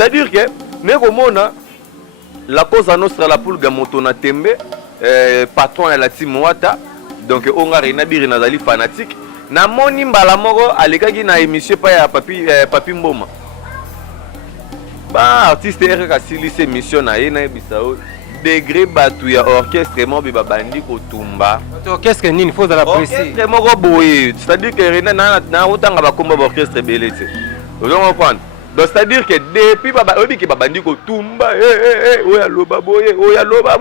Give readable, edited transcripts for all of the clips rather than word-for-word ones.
C'est-à-dire que nekomona la cause à nostra la poule gamoto na tembe patron à la team Wata donc on a rien biri nazali fanatique na moni mbala moko alekaki na émission pa ya papi Mboma ba artiste ereka silise émission na ye na bisao degré batu ya orchestre mo be babandi ko tumba orchestre nini faut la préciser orchestre moko boye c'est-à-dire que rena na otanga ba komba orchestre belete vous comprenez donc c'est-à-dire que depuis baba obi ki babandi ko tumba oya loba boye oya loba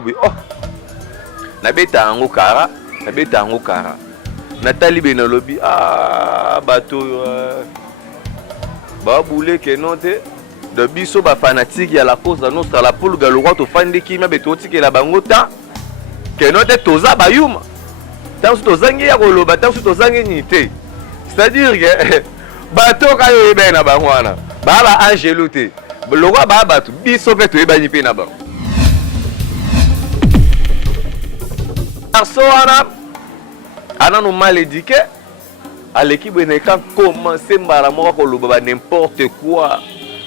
boye oh na beta ngo kara Nathalie Benolobi bato ba boule ke non te de biso ba fanatique ya la cause nostra la poule galorwa to fande ki ma beto tikela bango ta ke non te toza bayuma tant to zangi ya koloba tant to zangi nité c'est-à-dire que bato ka yo ebe na bangwana ba angelo te lokwa ba bato biso pe to ebani pe na ba Arsoana anano mal éduqué à l'équipe ne quand commencer mbala moko koloba n'importe quoi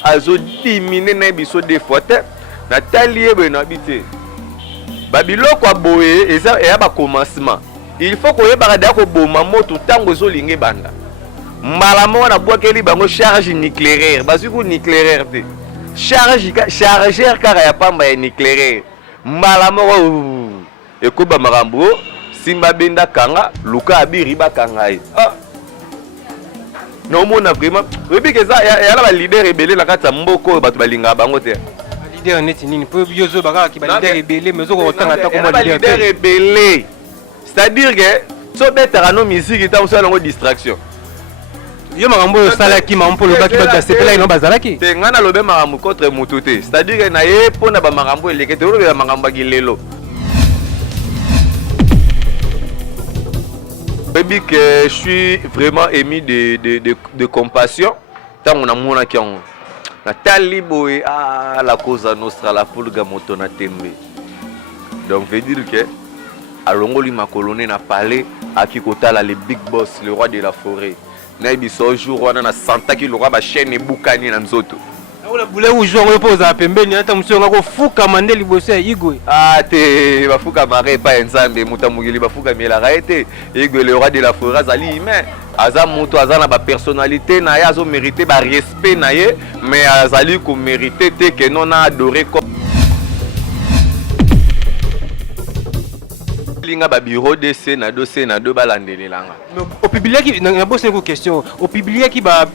azo diminuer na biso des fois na talié bena bité babiloko boye eza ya ba commencement il faut ko yeba da ko boma moto tango zo linge banda mbala moko na bwakeli bango charge nucléaire basiku nucléaire te chargeur kara ya pamba ya nucléaire mbala moko ekoba marambo simba benda kanga luka abiri bakangai no mona vraiment webi ke za ya la leader rebelle la kata mboko bato balinga bango te leader neti nini po biozo baka ki ba leader rebelle mezo ko tanga ta ko mo leader rebelle c'est-à-dire que so betara no musique ta usala ngo distraction yo makambo yo sala ki mampo lo baki ba sepela ino bazala ki te ngana lobe makambo contre mututé c'est-à-dire que na ye pona ba makambo elekete lo be makambo gilelo que je suis vraiment émis de compassion. Tant on a mon acquis, la taliboé la cause nostra la foule gamoto na tembe. Donc veut dire que à Longoli ma colonie n'a parlé à Kikota le big boss, le roi de la forêt. Na biso jour on a santa ki le roi ba chaîne et bukani na nzoto. Ola bule ujo ngopoza pembeni hata msonga ko fuka mandeli bosse ya igwe te bafuka mare pa nzambe muta mugili bafuka miela raete igwe le roi de la forêt azali humain aza muto azana ba personnalité na ya zo mériter ba respect na ye mais azali ko mériter te que non a adoré comme linga ba bureau DC na dossier na do balandelelanga au public qui na bosse une question au public qui ba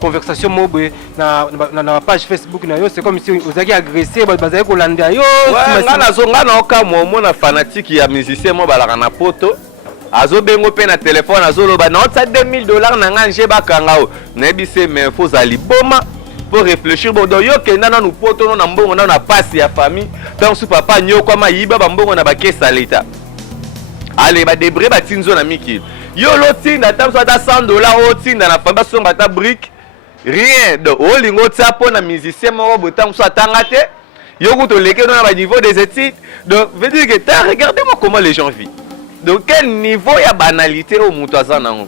conversation mobile na page Facebook na yo c'est comme si vous avez agressé bazali ko landa yo ngana zonga na oka mo na fanatique ya musicien mo balaka na poto azo bengo pe na téléphone azo loba na otsa $2000 na nganje bakanga o na bise mais faut ali boma pour réfléchir bon donc yo kenda na nous poto na mbongo na passe ya famille donc su papa nyoko ma yiba ba mbongo na bakesa leta allez ba debré ba tinzo na miki yo lo tinda tam so ata $100 o tinda na famba so ngata brique rien donc o lingo tsa po na musicien mo botam so atanga te yo ko to leke na ba niveau des études donc veut dire que regardez-moi comment les gens vivent donc quel niveau ya banalité au muto azana ngo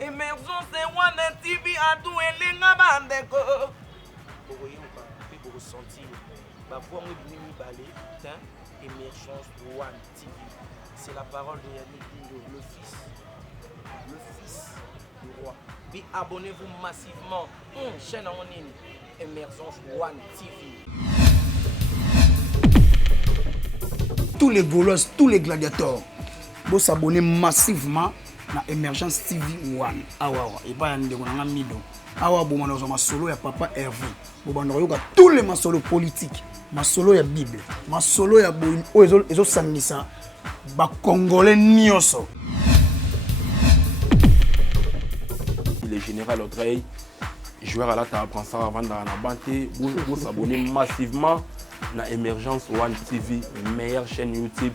Émergence One TV a tout elenga bandeko. Bokoye ou pas, puis vous ressentir. Bah voir moi bini balé, tiens, Émergence One TV. C'est la parole de Yannick Dindo, le fils du roi. Puis abonnez-vous massivement. Chaîne en ligne, Émergence One TV. Tous les voleurs, tous les gladiateurs, vous s'abonnez massivement na Emergence TV One. Awa et pas yande konanga mido. Awa bo manozo masolo ya papa Hervé. Bo bando yoka tous les masolo politiques, masolo ya Bible, masolo ya bo ezo sangisa ba congolais nyoso. Le général Audrey, joueur à la table prend ça avant dans la banté, vous s'abonnez massivement na Emergence One TV, meilleure chaîne YouTube.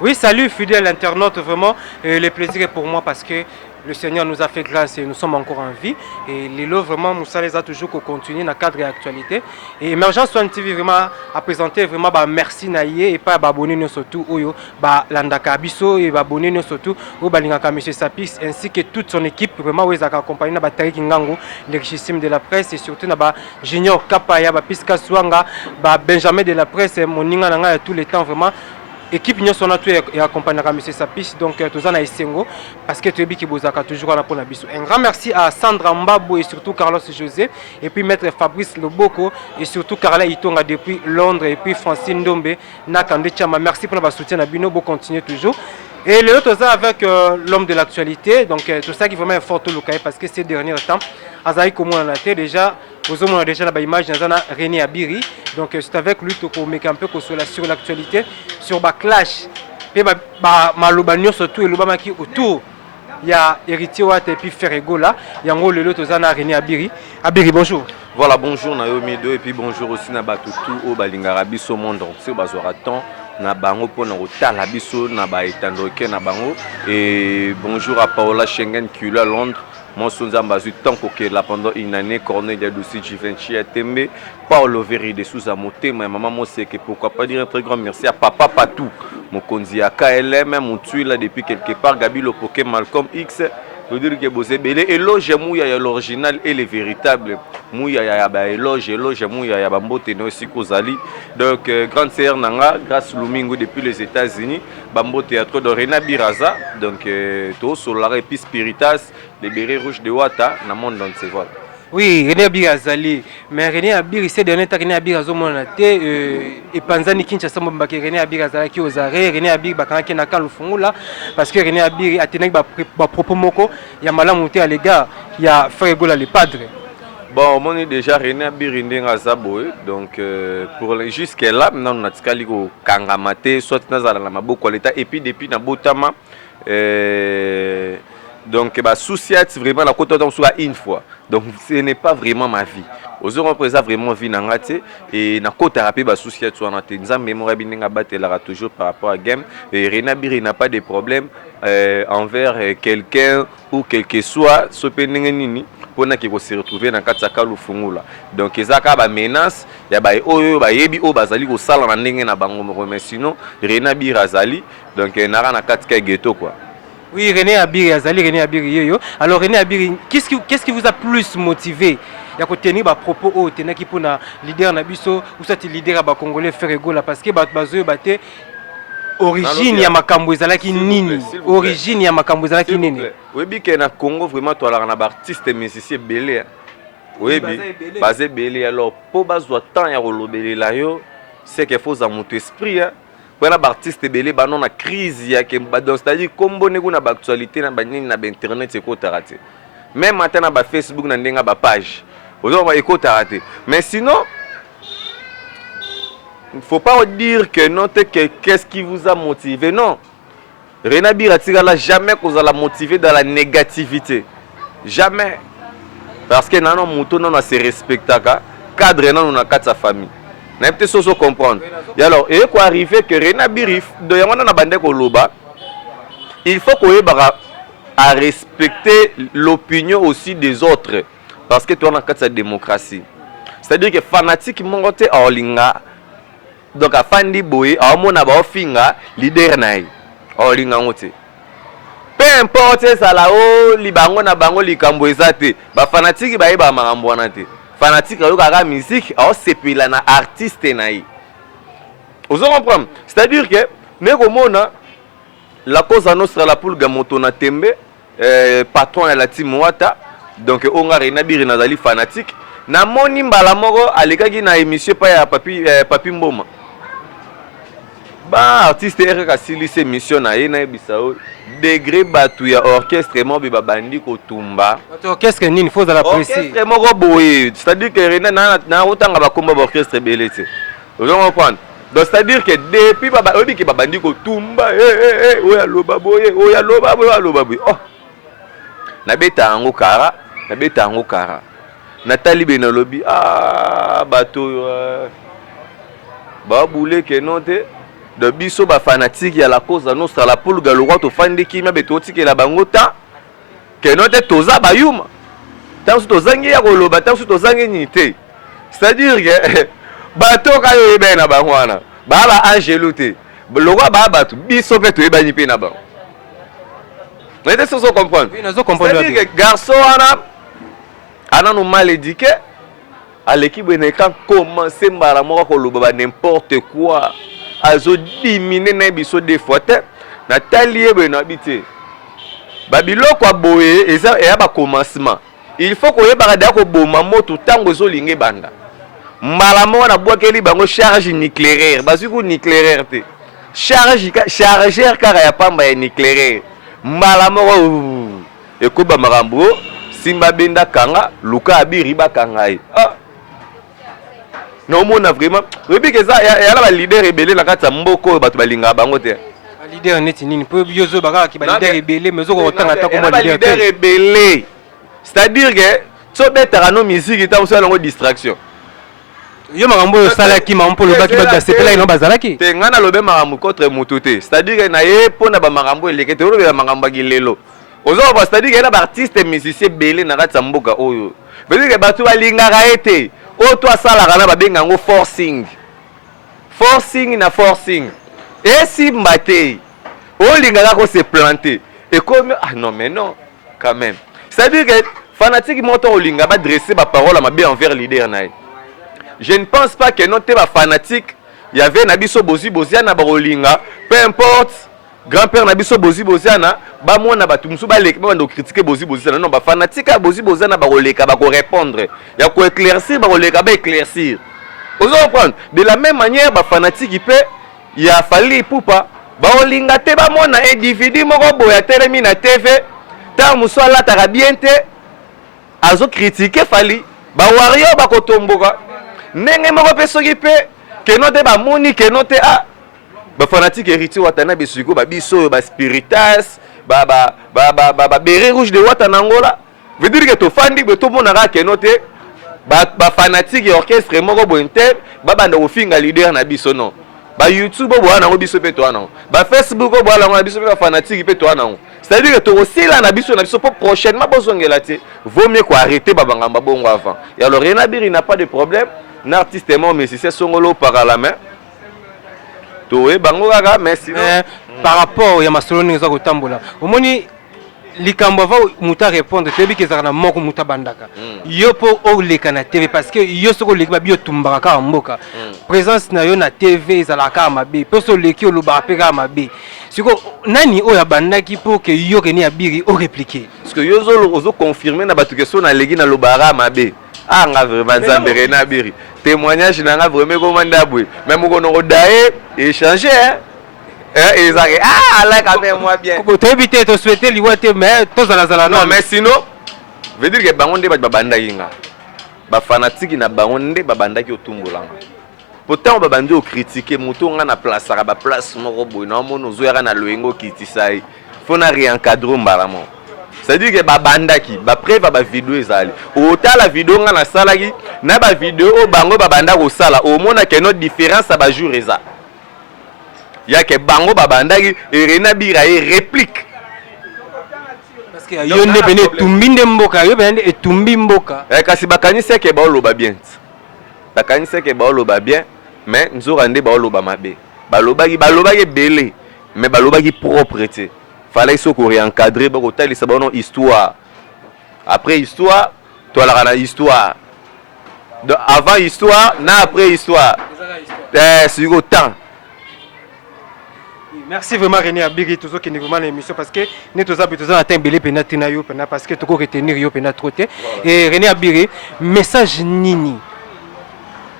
Oui, salut fidèle internaute, vraiment, le plaisir est pour moi parce que le Seigneur nous a fait grâce et nous sommes encore en vie. Et les lots, vraiment, Moussa les a toujours continué dans le cadre de l'actualité. Et Emergence One TV vraiment a présenté vraiment merci naïe et pas abonner nous surtout oyo landaka biso et abonner nous surtout au balingaka monsieur Sapis ainsi que toute son équipe vraiment où ils accompagné na Tariki Ngango, le richissime de la presse et surtout na Junior Kapaya, Piska Swanga, Benjamin de la presse, Moninga Nanga tous les temps vraiment. Équipe nous sommes et accompagné à M. Sapis, donc tous en Esengo, parce que tu es qui bozaka toujours là pour la bisou. Un grand merci à Sandra Mbabo et surtout Carlos José, et puis Maître Fabrice Loboko, et surtout Carla Itonga depuis Londres, et puis Francine Dombe, Nakande Chama. Merci pour votre soutien à Bino, vous continuez toujours. Et le autre avec l'homme de l'actualité, donc tout ça qui est vraiment un fort local parce que ces derniers temps, Azaï comme on a été déjà, on a déjà la image de René Abiri, donc c'est avec lui pour mettre un peu sur l'actualité, sur la clash, et Malobanio surtout et l'Obama qui autour. Il y a Héritier Watt et puis Ferrego là, il y a un autre René Abiri. Abiri, bonjour. Voilà, bonjour Naomi 2 et puis bonjour aussi na Batutu au Balingarabi au monde entier, Bazoraton. Na bango pona otala biso na ba etandoke na bango et bonjour à Paola Schengen qui est à Londres. Moi sonza mbazu tant que la pendant une année Corneille de Dossi Givenchy a tembe Paolo Veri de sous amoté ma maman moi c'est que pourquoi pas dire un très grand merci à papa Patou mon konzi à KLM mon tuile là depuis quelque part Gabi le Poké Malcolm X veut dire que bosé belé éloge mouya ya l'original et les véritables mouya ya ba éloge mouya ya bambote no aussi kozali donc grande sœur nanga grâce Lumingo depuis les États-Unis bambo théâtre de Rena Biraza donc to solar et puis Spiritas les bérets rouges de Wata na monde dans ces vols. Oui, René Abiri Azali, mais René Abiri c'est dernier temps René Abiri Azomona et Panzani Kinshasa Mbake René Abiri Azali qui aux arrêts René Abiri bakanaki na kan lufungula parce que René Abiri a tenu ba propos moko ya malamu te à l'égard ya frère Gola le padre. Bon, on est déjà René Abiri ndenga zaboé donc pour jusque là maintenant on a tikali ko kangamate soit nazala na maboko l'état et puis depuis na botama donc bah souciat vraiment la côte donc soit une fois donc ce n'est pas vraiment ma vie aux autres représente vraiment vie nangate et na côte rapide bah souciat soit na tenza mémoire bininga batela toujours par rapport à game et René Abiri n'a pas de problème envers quelqu'un ou quel que soit sopenenge nini pona ki ko se retrouver na katsaka lufungula donc ezaka ba menace ya ba oyo ba yebi o bazali ko sala na ndenge na bango mais sinon René Abiri azali donc nara na katsaka ghetto quoi. Oui, René Abiri Azali, René Abiri Yoyo. Alors René Abiri, qu'est-ce qui vous a plus motivé? Il y a tenir ba propos au tenir qui pour na leader na biso ou ça leader ba congolais Ferrego là parce que bazo baté origine ya makambo ezalaki nini? Origine ya makambo ezalaki nini? Oui, bi que na Congo vraiment toi là na ba artiste musicien belé. Oui, bi basé belé alors pour bazwa temps ya rolobelé là yo c'est qu'il faut à mon esprit hein. Pour les artistes belé banon na crise ya que c'est-à-dire combo ne na ba actualité na ba nini na ba internet c'est ko taraté. Même matin na ba Facebook na ndenga ba page. Ozo ba ko taraté. Mais sinon il ne faut pas dire que non qu'est-ce qui vous a motivé non. René Abiri n'a jamais qu'on la motivé dans la négativité. Jamais. Parce que non mouton non se respecte cadre non na sa famille. N'a peut soso comprendre. Et alors et quoi arriver que René Abiri de yamana na bande ko loba il faut qu'on à respecter l'opinion aussi des autres parce que toi on a sa démocratie. C'est-à-dire que fanatique mongote olinga donc a fandi boy a mona ba ofinga leader naï olinga ngote. Peu importe ça là o libango na bango likambo ezate ba fanatique ba yeba makambo wana te. Fanatique yo kaka musique a sepela na artiste naï. Vous comprenez? C'est-à-dire que nekomona la cause nostra la pour gamoto na tembe patron ya la team Wata donc onga René Abiri nazali fanatique na moni mbala moko alekaki na émission pa ya papi Mboma ba artiste RK silise mission na ye na bisao degré batu ya orchestre mo be babandi ko tumba orchestre nini faut la préciser orchestre moko boye c'est-à-dire que René na otanga ba komba orchestre belete vous comprenez donc c'est-à-dire que depuis baba obi ki babandi ko tumba oya loba boye oya loba boye oh na beta ngo kara Nathalie Benalobi ah bato ba boule que non te de biso ba fanatique ya la cause nostra la pour le roi to fandi kimia betoti ke la bangota ke note toza bayuma tant to zangi ya koloba tant to zangi nité c'est-à-dire que bato ka yo ebe na bangwana ba angeluté le roi ba batu biso pe to ebani pe na ba mais est-ce que comprendre oui nazo comprendre c'est-à-dire que garçon ana nous mal éduqué à l'équipe ne quand commencer mbara moko koloba n'importe quoi azo diminuer na biso des fois na talié na bité babiloko aboye eza ya ba commencement il faut ko yeba da ko boma moto tango zo linge banda mbala moko na bwakeli bango charge nucléaire bazuku nucléaire te chargeur kaka ya pamba ya nucléaire mbala moko ekoba marambo simba benda kanga luka abiri bakangai non mona vraiment rebi que ça ya la leader rebelle na kata mboko bato balinga bango te leader neti nini po biozo baka ki leader rebelle mais ozoko tanga ta comme leader rebelle c'est-à-dire que so betara no musique ta so longo distraction yo makambo sala ki mampo lo baki ba sepela ino bazalaki te ngana lobe makambo contre mututé c'est-à-dire que na ye pona ba makambo elekete lo be makambo gilelo ozo ba c'est-à-dire que na ba artiste musicien belé na kata mboka oyo c'est-à-dire que batu balingaka ete o toi sala kana ba benga ngo forcing na forcing et si mbate o lingaka ko se planter et comme non mais non quand même c'est-à-dire que fanatique montant au linga ba dresser ba parole à ma bien envers leader naï. Je ne pense pas que non te ba fanatique il y avait nabiso bozi boziana ba rolinga peu importe grand-père nabiso bozi boziana ba mona ba tumsu ba lek ba ndo critiquer bozi boziana non ba fanatique a bozi boziana ba roleka ba ko répondre ya ko éclaircir ba roleka ba éclaircir. Vous comprenez de la même manière ba fanatique peut il y a fallu poupa ba rolinga te ba mona individu moko boya telemi na TV ta muso la tarabiente azo critiquer fali ba warrior ba kotomboka ndenge moko pe soki pe ke no te ba moni ke no te a ba fanatique héritier watana bisuko ba biso ba spiritas ba beret rouge de watanangola veut dire que to fandi be to mona ka ke no te ba fanatique orchestre moko bonte ba banda ofinga leader na biso non ba YouTube bo wana ngo biso pe to wana ba Facebook bo wana ngo biso pe ba fanatique pe to wana c'est-à-dire que to aussi là na biso pour prochainement bozongela te vaut mieux quoi arrêter ba bangamba bongo avant et alors Rena Biri n'a pas de problème n'artiste moi mais si c'est songolo par la main to e bango kaka merci par rapport ya masoloni za kotambola omoni likambo va muta répondre tebi ke zana moko muta bandaka yo po o leka na TV parce que yo soko leka ba bio tumbaka ka mboka présence na yo na TV za ka mabe poso leki o luba pe ka mabe siko nani o ya bandaki po ke yo ke ni abiri o répliquer parce que yo zo confirmer na batu question na legi na lubara mabe nga vraiment Nzambe Rena Biri témoignage na nga vraiment komanda bwe même ko no dae échanger et ça là quand même moi bien tu éviter de souhaiter liwate mais to zala non mais sinon veut dire que bango nde ba banda yinga ba fanatique na bango nde ba banda ki otumbolanga pourtant ba bandi o critiquer muto nga na place ba place moko boy na mono zo yaka na loengo kitisai faut na réencadrer mbaramo c'est-à-dire que ba banda ki ba preuve ba vidéo ezali ota la vidéo nga na sala ki na ba vidéo bango ba banda ko sala au mona que no différence ba jour eza ya ke bango babandaki Rena Biri réplique parce que yo nde bene tumbinde mboka yo bene etumbi mboka kasi bakanisi ke baoloba bien bakanisi ke baoloba bien mais nzora nde baoloba mabe balobaki belé mais balobaki propreté fallait so ko réencadrer ba ko talisa bono histoire après histoire to la kana histoire de avant histoire na après histoire sur le temps. Merci vraiment René Biri toujours qui est vraiment l'émission parce que nous tous habitons à atteindre belé pena tina yo pena parce que tout ko retenir yo pena troté et René Biri message nini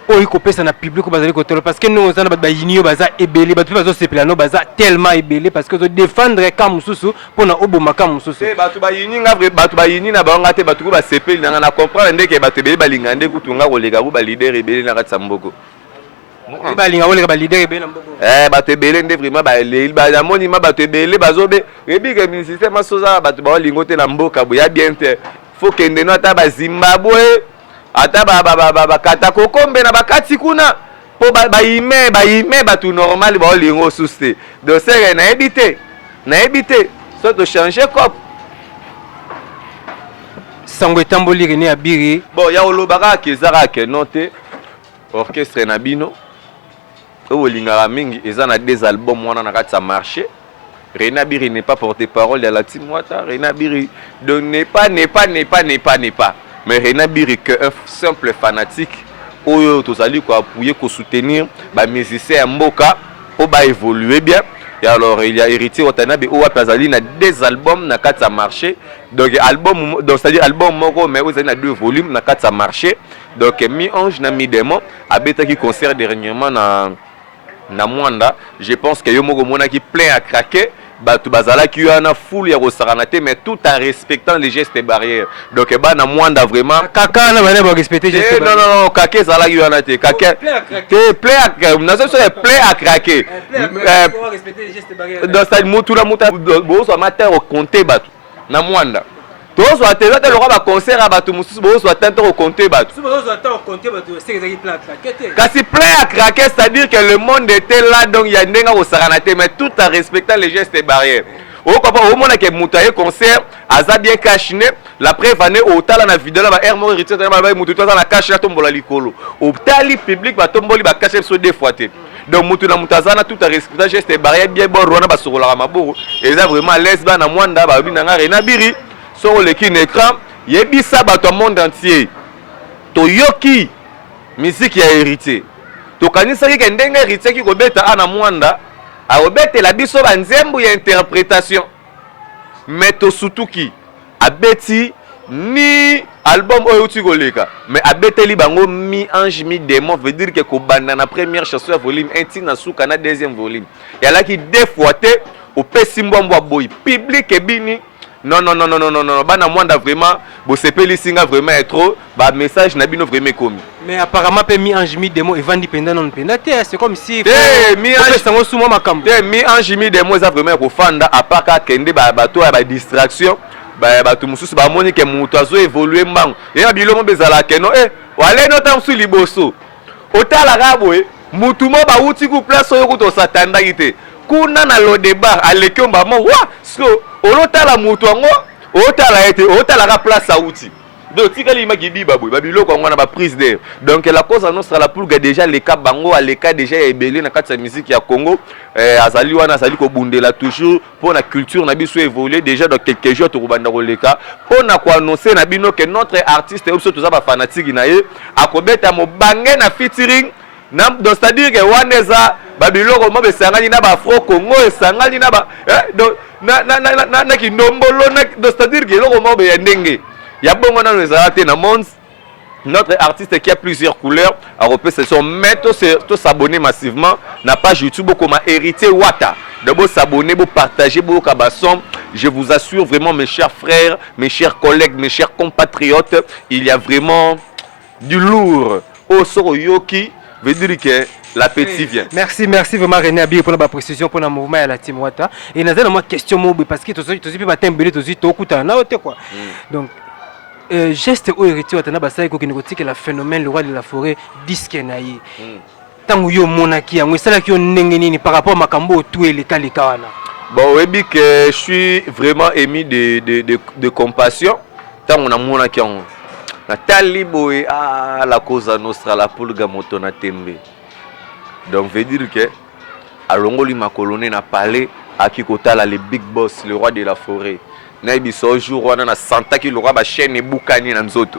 o iko pesa na public ko bazali ko tolo parce que nous on a ba yinio baza ebelé ba bazo sepela no baza tellement ebelé parce que zo défendre ka mususu pona oboma ka mususu batu ba yini nga batu ba yini na ba ngate batu ko ba sepeli na comprendre ndeke batu ebelé balinga nde kutunga ko lega ko ba leader ebelé na katsa mboko balinga ole ba leader ebelé na mboko bato ebelé nde vraiment ba le ba na moni ma bato ebelé bazobe rebi ke ministère masoza bato ba lingote na mboka boya bien te faut kende no ata ba Zimbabwe ata ba kata kokombe na bakati kuna po baime bato normal baolingo susu te donc sere nayebi te so tochange cop sango etamboli René Abiri. bon ya olobaka ke eza kaka no te orchestre na bino oyo olingaka mingi eza na 2 albums wana na kati ya marché. René Abiri n'est pas porte-parole de la team Wata. René Abiri donc n'est pas. Mais René Abiri que un simple fanatique oyo tozali ko appuyer ko soutenir ba musicien mboka po ba évoluer bien. Et alors il y a héritier Watanabe ou apazali na 2 albums na kati ya marché. Donc album donc c'est-à-dire album moko mais vous avez na 2 volumes na kati ya marché. Donc mi-ange na mi-démon abetaki concert dernièrement na Mwanda. Je pense que yo moko mona qui plein à craquer. Batu bazala qui a na foule ya kosarana te mais tout en respectant les gestes barrières. Donc ba na Mwanda vraiment kaka na bana ba respecter gestes barrières. Non kaka zala qui a na te kaka te plein à craquer. Na so plein à craquer. Pour respecter les gestes barrières. Donc ça mutu la muta bo so matin au compter batu na Mwanda. Tozo atela te lokaba concert à batu mususu bo so atenta au compter batu. Bozo atenta au compter batu c'est que plein à craquer. Kasi plein à craquer c'est-à-dire que le monde était là donc il y a ndenga kosarana te mais tout en respectant les gestes barrières. Au moment que mutaye concert aza bien cachiné la preuve année au tala na vidéo la ba air mo héritier na ba mutu toza na cache la tombola likolo. Au tali public ba tomboli ba cache so deux fois te. Donc mutu na mutazana tout en respectant gestes barrières bien bon rona ba sokola maboko. Et ça vraiment l'aise ba na Mwanda ba binanga René Abiri. Sur le écran, yebisa bato monde entier. Toyoki musique ya héritier. Tokanisa ki ndenga héritier ki kobeta ana Mwanda, a obete la biso ba nzembo ya interprétation. Mais to sutuki abeti ni album oyo tikoleka, mais abete li bango mi ange mi démon veut dire que kobanda na première chanson volume 1 tina suka na deuxième volume. Yala ki deux fois te au pesimbo mwa boy public ebini. Non, bana Mwanda vraiment, bo sepeli singa vraiment est trop, ba message na bino vraiment commis. Mais apparemment pe mi ange mi démon et vandi pendant non pendant c'est comme si mi ange sango sous moi makambo. Mi ange mi démon ça vraiment ko fanda à part ka kende ba bato ba distraction, ba bato mususu ba moni ke muto azo évoluer mbango. Et ya bilomo bezala ke no wale no tam su liboso. Otala rabo mutu mo ba uti ku place oyo ko to satanda ite. Kuna na lo débat aleki mba mo wa so olotala mutu ngo otala ete otala ka place outi donc tikali magidi babwe babiloko ngwana ba prise d'air donc la cause annonce la pour déjà les cas bango à les cas déjà ebelé na kati ya musique ya Congo azali wana azali ko bundela toujours pour la culture na biso évoluer déjà dans quelques jours to banda ko leka pour na ko annoncer na bino que notre artiste obso to za ba fanatique na ye akobeta mo bange na featuring. Donc c'est-à-dire que waneza babiloko mo besangani na ba afro Congo esangani na ba donc na kindombolo donc c'est-à-dire que loko mo be ndenge ya bongo na ezalate na monde notre artiste qui a plusieurs couleurs a repéré ce son mettre to s'abonner massivement na page YouTube comme héritier Wata de beau s'abonner beau partager beau kabasson. Je vous assure vraiment mes chers frères, mes chers collègues, mes chers compatriotes, il y a vraiment du lourd au Soroyoki veut dire que la petite vient. Merci vraiment René Abiri pour la précision pour le mouvement à la team Wata. Et nous avons une question parce que tu sais pas t'embêter tu sais tout écouter na quoi. Donc geste au héritier Wata na basai ko kinikotique la phénomène le roi de la forêt disque naïe. Tangu yo monaki yango sala ki yo ndenge nini par rapport makambo tout et les wana. Bon oui que je suis vraiment émis de compassion tangu na monaki yango. Na taliboé à la cause nostra la pulga moto na tembe. Donc veut dire que alongoli ma colonie na parlé à Kikotala le big boss le roi de la forêt. Na biso jour wana na santa ki le roi ba chaîne ebukani na nzoto.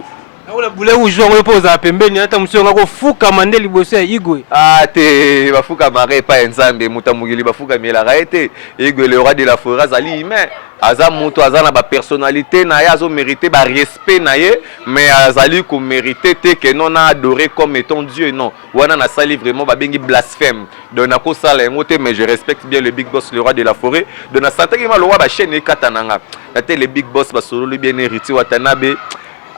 Ola bule ujo ngo poza pembeni hata msonga ko fuka mandeli bosse ya Igwe. Ah te bafuka mare pa nzambe mutamugili bafuka miela raete Igwe le roi de la forêt azali humain. Aza muto azana ba personnalité na ya zo mériter ba respect na ye mais azali ko mériter te que non a adoré comme étant Dieu non. Wana na sali vraiment ba bengi blasphème. Donc na ko sala ngote mais je respecte bien le big boss le roi de la forêt. Donc na santa ki ma le roi ba chaîne e katananga. Na te le big boss ba solo le bien héritier Watanabe.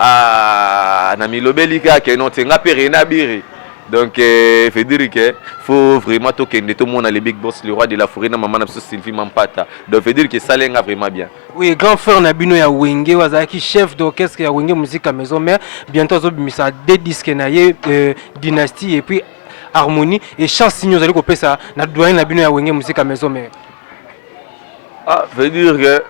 Ah, na milobelika ke non tenga René Abiri. Donc fait dire que faut vraiment toquer tout le monde les big boss le roi de la forêt na maman na Sylvie Mampata. Donc fait dire que ça lenga vraiment bien. Oui, grand frère Nabino ya Wenge wazaki chef d'orchestre ya Wenge musique à maison mère bientôt zo bimisa deux disques na ye dynastie et puis harmonie et chance nous allons couper ça na doyen na bino ya wenge musique à maison mais ah veut dire que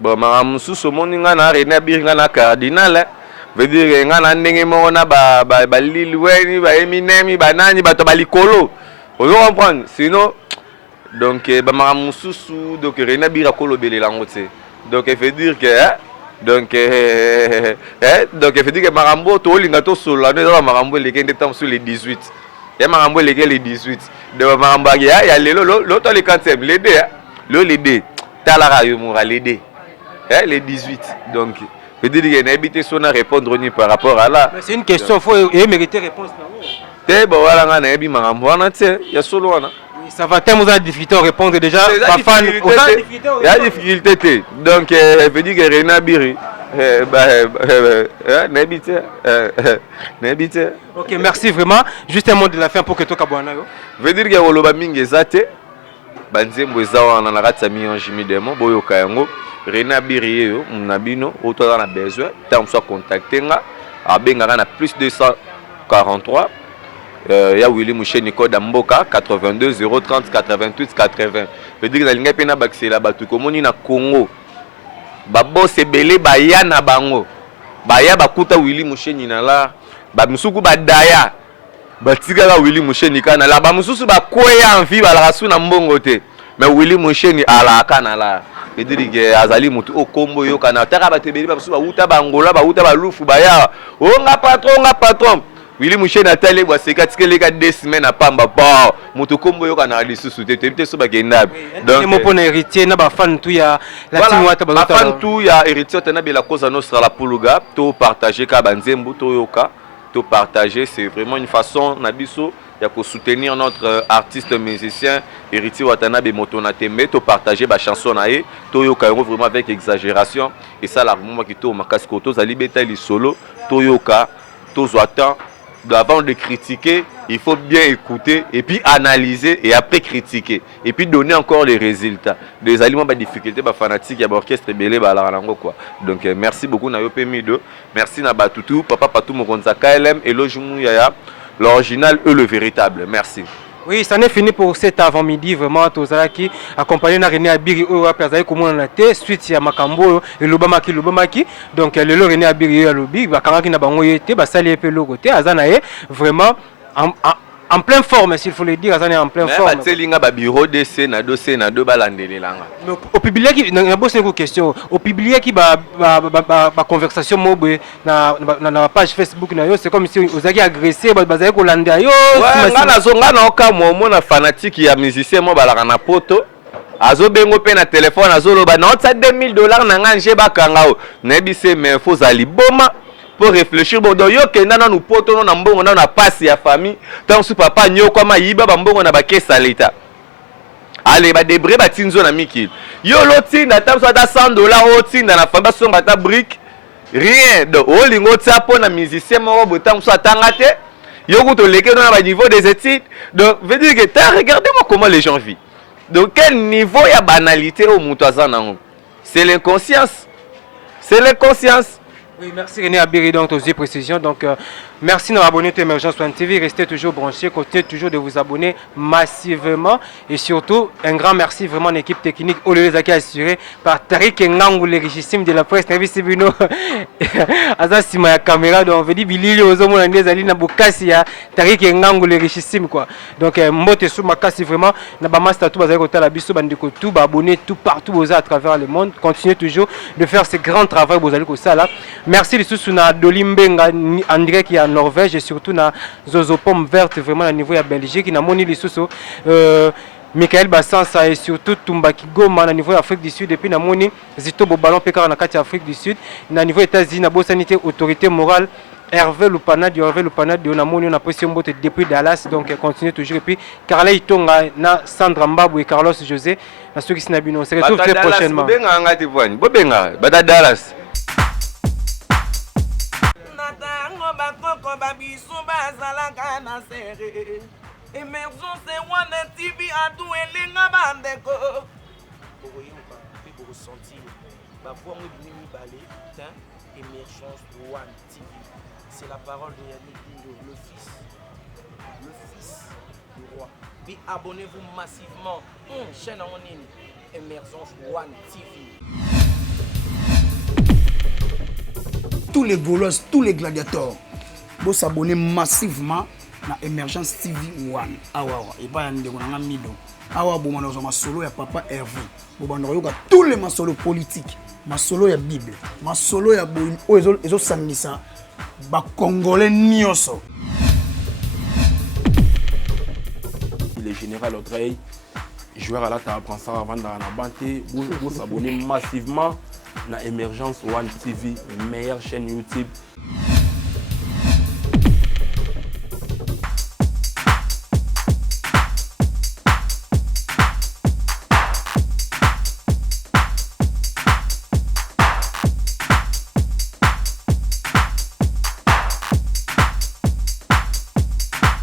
bon maman sous moni nga na René Abiri nga na cardinal veut dire que nga na ndenge moko na ba Lil Wayne ba Eminem ba nani ba to ba likolo vous comprenez sinon donc ba maman sous donc René Abiri akolobele lango te donc il veut dire que donc donc il veut dire que marambo to linga to solo na marambo lekende tam sur les 18 ya marambo les 18 de marambo ya lelo lo to le 4e les deux talara yo mura les deux les 18 donc veut dire que na habité son à répondre ni par rapport à là mais c'est une question faut mériter réponse te bo wala nga na ebi marambo wana te ya solo wana ça va tellement de difficulté à répondre déjà pas fan il y a difficulté donc veut dire que René Abiri ok merci vraiment juste un mot de la fin pour que toi kabwana yo veut dire que oloba mingi ezate banzembo eza wana na kati ya miyonji midemo boyoka yango René Abiri yo munabino oto na besoin tant soit contacter nga abengaka na plus 243 ya Willy Moucheni code Mboka 82 030 88 80 veut dire que na linga pena baxela batu komoni na Congo babos ebele baya na bango baya bakuta Willy Moucheni na la ba musuku badaya batikala Willy Moucheni kana la ba mususu bakoya envie balaka su na mbongo te mais Willy Moucheni ala kana la veut dire que azali mutu okombo yo kana taka batebeli ba mususu bauta bangola bauta balufu baya nga patron Willy Moucheni atale bwa sekatikele 2 semaines à pamba ba mutu kombo yo kana lisusu te te so bagenda donc mo pona héritier na ba fan tout ya la team wata ba fan tout ya héritier tena bela cause nostra la puluga to partager ka banzembu to yoka to partager c'est vraiment une façon na biso ya ko soutenir notre artiste musicien héritier watana be motona tembe to partager ba chanson na e to yoka vraiment avec exagération et ça la moment qui to makasi ko to za libeta li solo to yoka to zoatan avant de critiquer, il faut bien écouter et puis analyser et après critiquer et puis donner encore les résultats. Des aliments pas difficultés pas fanatiques, il y a orchestre belé ba la quoi. Donc merci beaucoup na Yopé Mido, merci na Batutu, papa Patou Mokonza KLM et Lojumu Yaya, l'original et le véritable. Merci. Oui, ça n'est fini pour cet avant-midi vraiment Tozalaki accompagné na René Abiri au Pazai comme on a été suite ya Makambo et Lubamaki donc le René Abiri ya lobi ba kangaki na bango yete ba sali pe logoté azana e vraiment en pleine forme s'il faut le dire azana en pleine forme. Mais Tselinga ba bureau DC na dossier na do balandelelanga. Au public qui na bosse une question au public qui ba conversation mobile na page Facebook na yo c'est comme si ozaki agressé ba zaki ko landa yo ngana zonga na okamwa mona fanatique ya musicien mo balaka na poto azobengo pe na téléphone azoloba na otsa $2000 na nganje bakanga o na bise mais faut ali boma pour réfléchir bon donc yo kenda na nous poto na mbongo na passe ya famille tant su papa nyoko ma yiba bambongo na bakesa leta allez ba debré ba tinzo na miki yo lotinda tam soit $100 otinda na famba songa ta brique rien donc olingo tsa po na musicien mo botam soit tangate yo ko to leke na ba niveau des études donc veut dire que regardez-moi comment les gens vivent donc quel niveau ya banalité au mutazana c'est l'inconscience. Oui, merci René Abiri donc aux précisions. Donc merci de vous abonner à Emergence One TV, restez toujours branchés, continuez toujours de vous abonner massivement et surtout un grand merci vraiment à l'équipe technique au lieu de assuré par Tariq Ngangou le richissime de la presse Nervis Bino Azasima ya caméra donc on veut dire Bilili ozomo na ndezali na bokasi ya Tariq Ngangou le richissime quoi. Donc mbote sou makasi vraiment na ba master tout bazali kotala biso bandeko tout ba abonner tout partout aux à travers le monde, continuez toujours de faire ce grand travail bozali ko ça là. Merci les sous na Dolimbenga en direct qui est en Norvège et surtout na Zozo Pomme Verte vraiment à niveau de Belgique na moni les sous Michael Bassansa et surtout Tumbaki Goma na niveau Afrique du Sud et puis na moni Zito Ballon Pekara na kati Afrique du Sud na niveau États-Unis na sanité autorité morale Hervé Lupana de na moni on a pression mbote depuis Dallas donc continue toujours et puis Carla Itonga na Sandra Mbabou et Carlos José na ceux qui snabino on se retrouve très prochainement. Bobenga bata Dallas bakoko babiso bazalaka na sere Emergence One TV adu elenga bandeko bokoyoka mpe bokosentir bavoix ngo bimi mibale Émergence One TV. C'est la parole de Yannick Dindo, le fils du roi. Puis abonnez-vous massivement. Chaîne en ligne, Émergence One TV. Tous les Gaulois, tous les gladiateurs, vous s'abonnez massivement à Emergence TV One. Awawa, et pas yande qu'on a mido. Awa bon on a solo ya papa Hervé. Bon on a tous les masolos politiques, masolo ya Bible, masolo ya boy ezo sangisa ba congolais nyoso. Le général Audrey, joueur à la table avant dans la banté, vous s'abonnez massivement à Emergence One TV, meilleure chaîne YouTube.